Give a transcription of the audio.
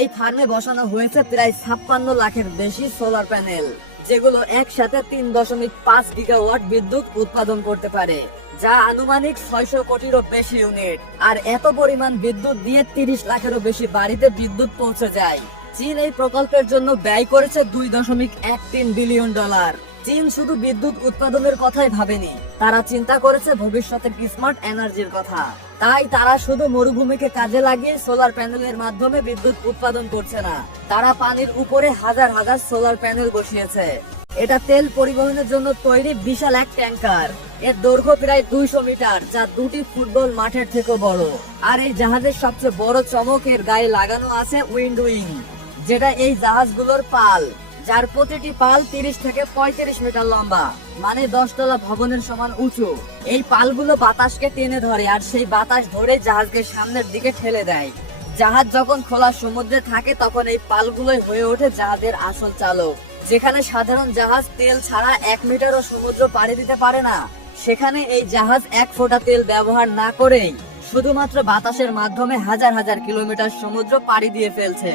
এই ফার্মে বসানো হয়েছে প্রায় 56 লাখের বেশি সোলার প্যানেল, যেগুলো একসাথে 3.5 গিগাওয়াট বিদ্যুৎ উৎপাদন করতে পারে, যা আনুমানিক 600 কোটিরও বেশি ইউনিট। আর এত পরিমাণ বিদ্যুৎ দিয়ে 30 লাখেরও বেশি বাড়িতে বিদ্যুৎ পৌঁছে যায়। চীন এই প্রকল্পের জন্য ব্যয় করেছে $2.13 বিলিয়ন। চীন শুধু বিদ্যুৎ উৎপাদনের কথাই ভাবেনি, তারা চিন্তা করেছে ভবিষ্যতের স্মার্ট এনার্জির কথা। তাই তারা শুধু মরুভূমিকে কাজে লাগিয়ে সোলার প্যানেলের মাধ্যমে বিদ্যুৎ উৎপাদন করছে না, তারা পানির উপরে হাজার হাজার সোলার প্যানেল বসিয়েছে। এটা তেল পরিবহনের জন্য তৈরি বিশাল এক ট্যাঙ্কার। এর দৈর্ঘ্য প্রায় 200 মিটার, যা 2টি ফুটবল মাঠের থেকেও বড়। আর এই জাহাজের সবচেয়ে বড় চমক, এর গায়ে লাগানো আছে উইন্ড উইং, যেটা এই জাহাজগুলোর পাল, যার প্রতিটি পাল 30 থেকে 35 মিটার লম্বা, মানে 10 তলা ভবনের সমান উঁচু। এই পালগুলো বাতাসকে টেনে ধরে, আর সেই বাতাস ধরে জাহাজকে সামনের দিকে ঠেলে দেয়। জাহাজ যখন খোলা সমুদ্রে থাকে তখন এই পালগুলোই হয়ে ওঠে জাহাজের আসল চালক। যেখানে সাধারণ জাহাজ তেল ছাড়া 1 মিটারও সমুদ্র পাড়ি দিতে পারে না, সেখানে এই জাহাজ 1 ফোঁটা তেল ব্যবহার না করেই শুধুমাত্র বাতাসের মাধ্যমে হাজার হাজার কিলোমিটার সমুদ্র পাড়ি দিয়ে ফেলছে।